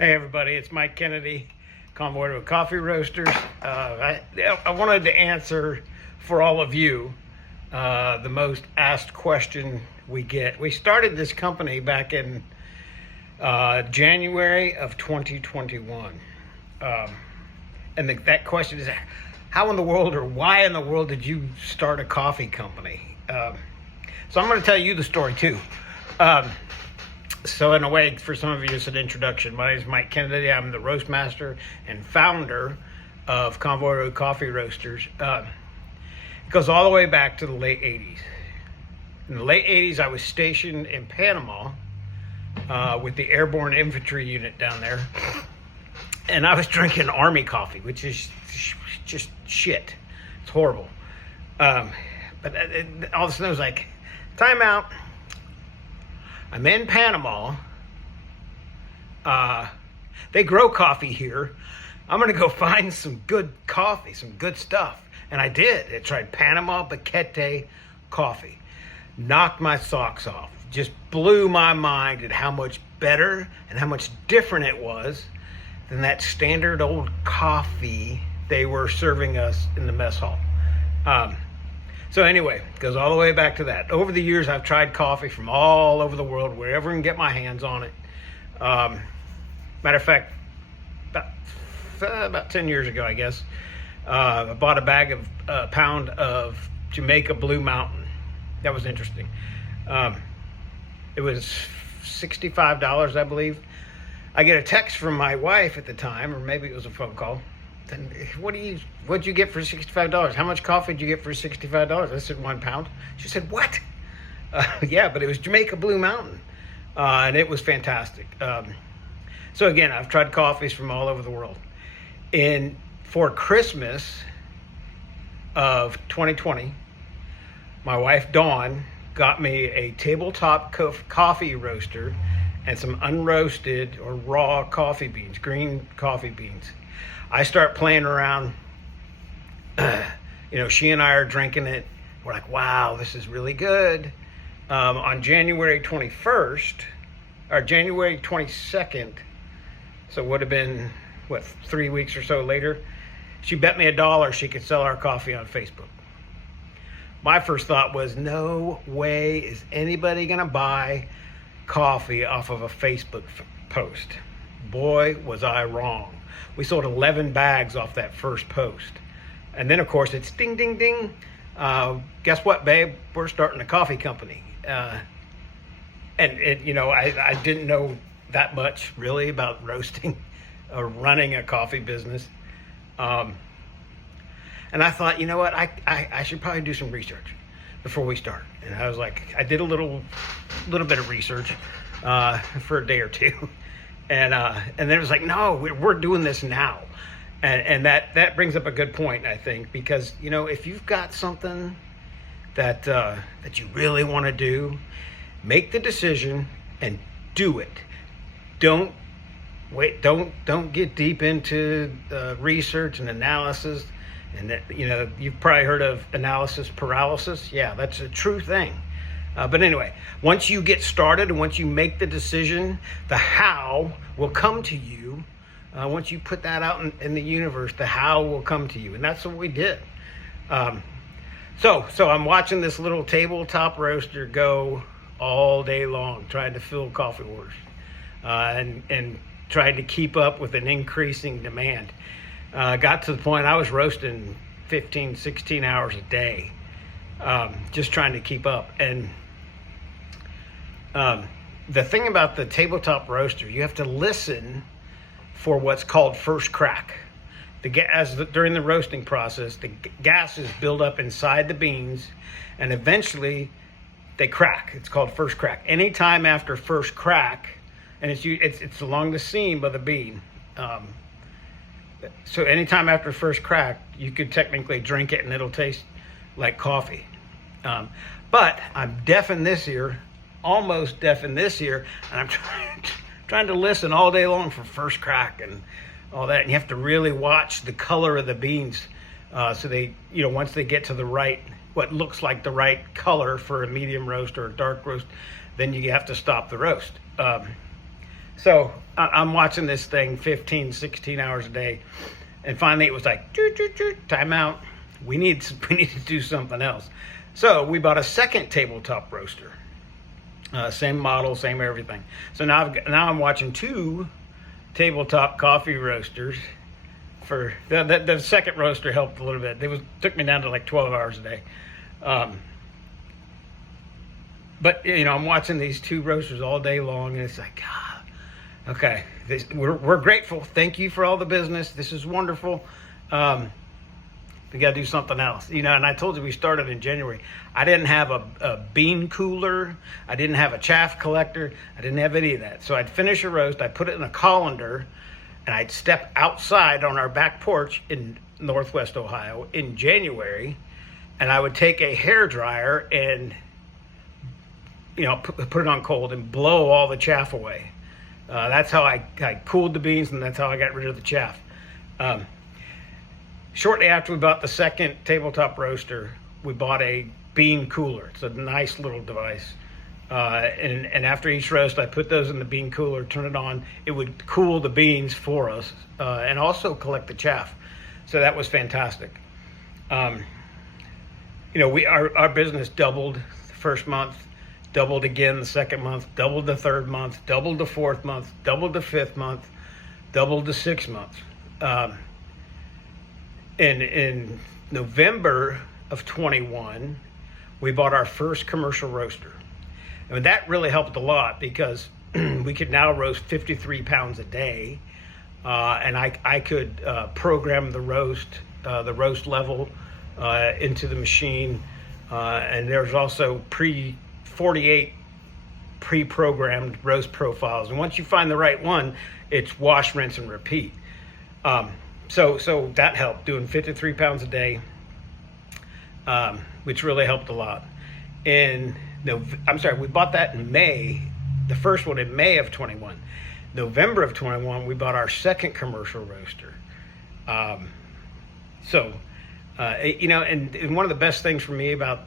Hey everybody, it's Mike Kennedy, Convoy to Coffee Roasters. I wanted to answer for all of you the most asked question we get. We started this company back in January of 2021. And that question is, how in the world or why in the world did you start a coffee company? So I'm going to tell you the story too. So in a way, for some of you, it's an introduction. My name is Mike Kennedy. I'm the roast master and founder of Convoy Road Coffee Roasters. It goes all the way back to the late 80s. In the late 80s, I was stationed in Panama with the Airborne Infantry Unit down there. And I was drinking Army coffee, which is just shit. It's horrible. But all of a sudden, I was like, time out. I'm in Panama. They grow coffee here. I'm going to go find some good coffee, some good stuff. And I did. I tried Panama Boquete coffee. Knocked my socks off. Just blew my mind at how much better and how much different it was than that standard old coffee they were serving us in the mess hall. So anyway, it goes all the way back to that. Over the years, I've tried coffee from all over the world, wherever I can get my hands on it. Matter of fact, about 10 years ago, I guess, I bought a pound of Jamaica Blue Mountain. That was interesting. It was $65, I believe. I get a text from my wife at the time, or maybe it was a phone call. What'd you get for $65? How much coffee did you get for $65? I said 1 pound. She said, what? Yeah, but it was Jamaica Blue Mountain. And it was fantastic. So again, I've tried coffees from all over the world. For Christmas of 2020, my wife Dawn got me a tabletop coffee roaster and some unroasted or raw coffee beans, green coffee beans. I start playing around. She and I are drinking it. We're like, wow, this is really good. On January 21st, or January 22nd, so it would have been, 3 weeks or so later, she bet me $1 she could sell our coffee on Facebook. My first thought was, no way is anybody going to buy coffee off of a Facebook post. Boy, was I wrong. We sold 11 bags off that first post. And then, of course, it's ding, ding, ding. Guess what, babe? We're starting a coffee company. I didn't know that much, really, about roasting or running a coffee business. And I thought, you know what? I should probably do some research before we start. And I was like, I did a little bit of research for a day or two. And then it was like, no, we're doing this now. And that brings up a good point, I think, because, if you've got something that you really want to do, make the decision and do it. Don't wait. Don't get deep into research and analysis. And that, you've probably heard of analysis paralysis. Yeah, that's a true thing. But anyway, once you get started and once you make the decision, the how will come to you. Once you put that out in the universe, the how will come to you. And that's what we did. So I'm watching this little tabletop roaster go all day long, trying to fill coffee orders and trying to keep up with an increasing demand. Got to the point I was roasting 15, 16 hours a day, just trying to keep up. And the thing about the tabletop roaster, you have to listen for what's called first crack. During the roasting process, the gases build up inside the beans, and eventually they crack. It's called first crack. Anytime after first crack, and it's along the seam of the bean. So anytime after first crack, you could technically drink it and it'll taste like coffee. But I'm deaf in this ear, almost deaf in this ear, and I'm trying to listen all day long for first crack and all that. And you have to really watch the color of the beans, so they, once they get to what looks like the right color for a medium roast or a dark roast, then you have to stop the roast. So I'm watching this thing 15, 16 hours a day. And finally it was like, time out. We need to do something else. So we bought a second tabletop roaster. Same model, same everything. So now I'm watching 2 tabletop coffee roasters. For the second roaster helped a little bit. Took me down to like 12 hours a day. But I'm watching these 2 roasters all day long, and it's like, okay, we're grateful. Thank you for all the business. This is wonderful. We got to do something else, and I told you we started in January. I didn't have a bean cooler. I didn't have a chaff collector. I didn't have any of that. So I'd finish a roast. I'd put it in a colander, and I'd step outside on our back porch in Northwest Ohio in January, and I would take a hairdryer and put it on cold and blow all the chaff away. That's how I cooled the beans, and that's how I got rid of the chaff. Shortly after we bought the second tabletop roaster, we bought a bean cooler. It's a nice little device. And after each roast, I put those in the bean cooler, turn it on. It would cool the beans for us and also collect the chaff. So that was fantastic. Our business doubled the first month, doubled again the second month, doubled the third month, doubled the fourth month, doubled the fifth month, doubled the sixth month. In November of 21, we bought our first commercial roaster. And that really helped a lot because we could now roast 53 pounds a day. And I could program the roast level into the machine. And there's also 48 pre-programmed roast profiles. And once you find the right one, it's wash, rinse, and repeat. So that helped, doing 53 pounds a day, which really helped a lot. We bought that in May, the first one in May of 21. November of 21, we bought our second commercial roaster. And one of the best things for me about,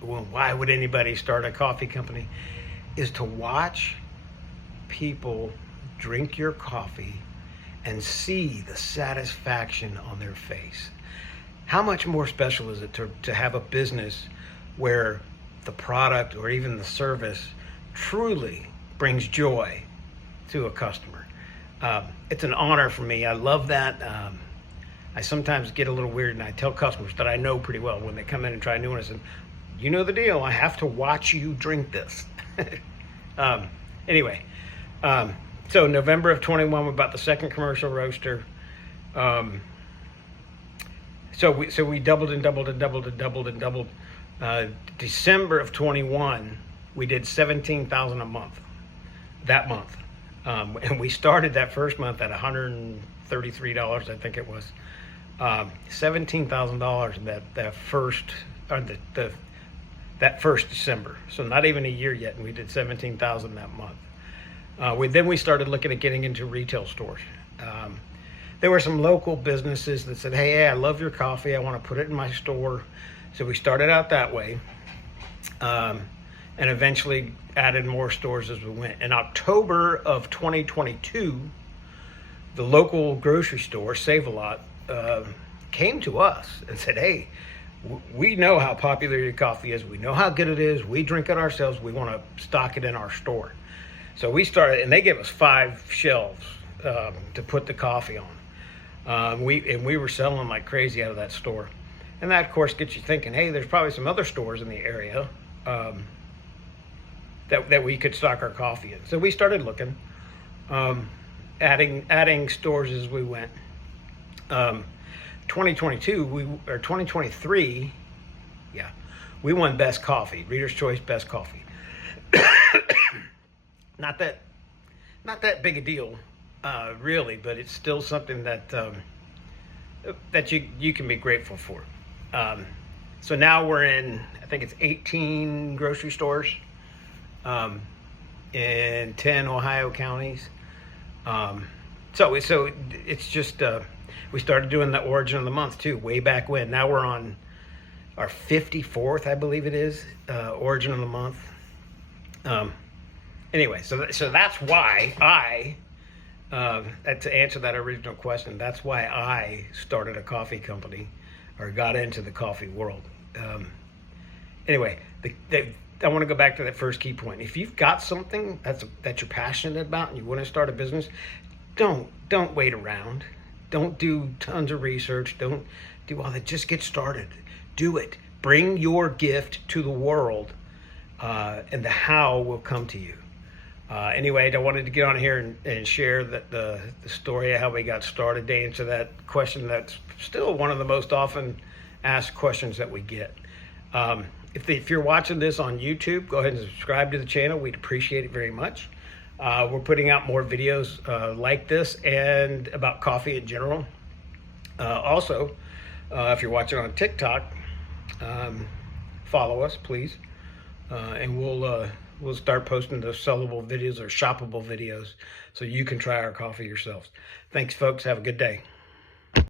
why would anybody start a coffee company, is to watch people drink your coffee and see the satisfaction on their face. How much more special is it to have a business where the product or even the service truly brings joy to a customer? It's an honor for me. I love that. I sometimes get a little weird, and I tell customers that I know pretty well when they come in and try a new one. I said, you know the deal. I have to watch you drink this. So November of 21, we bought the second commercial roaster. So we doubled and doubled and doubled and doubled and doubled. December of 21, we did $17,000 a month that month. And we started that first month at $133, I think it was. $17,000 that first December. So not even a year yet, and we did $17,000 that month. Then we started looking at getting into retail stores. There were some local businesses that said, hey, I love your coffee. I want to put it in my store. So we started out that way, and eventually added more stores as we went. In October of 2022, the local grocery store, Save-A-Lot, came to us and said, hey, we know how popular your coffee is. We know how good it is. We drink it ourselves. We want to stock it in our store. So we started, and they gave us 5 shelves to put the coffee on. We were selling like crazy out of that store. And that, of course, gets you thinking, hey, there's probably some other stores in the area that we could stock our coffee in. So we started looking, adding stores as we went. 2023, we won Best Coffee, Reader's Choice Best Coffee. Not that big a deal, really, but it's still something that you can be grateful for. So now we're in, I think it's 18 grocery stores in 10 Ohio counties. So it's just, we started doing the Origin of the Month too, way back when. Now we're on our 54th, I believe it is, Origin of the Month. Anyway, so that's why I To answer that original question, that's why I started a coffee company or got into the coffee world. Anyway, I want to go back to that first key point. If you've got something that you're passionate about and you want to start a business, don't wait around. Don't do tons of research. Don't do all that. Just get started. Do it. Bring your gift to the world, and the how will come to you. Anyway, I wanted to get on here and share the story of how we got started to answer that question. That's still one of the most often asked questions that we get. If you're watching this on YouTube, go ahead and subscribe to the channel. We'd appreciate it very much. We're putting out more videos like this and about coffee in general. Also, if you're watching on TikTok, follow us, please, and we'll start posting those sellable videos or shoppable videos so you can try our coffee yourselves. Thanks, folks. Have a good day.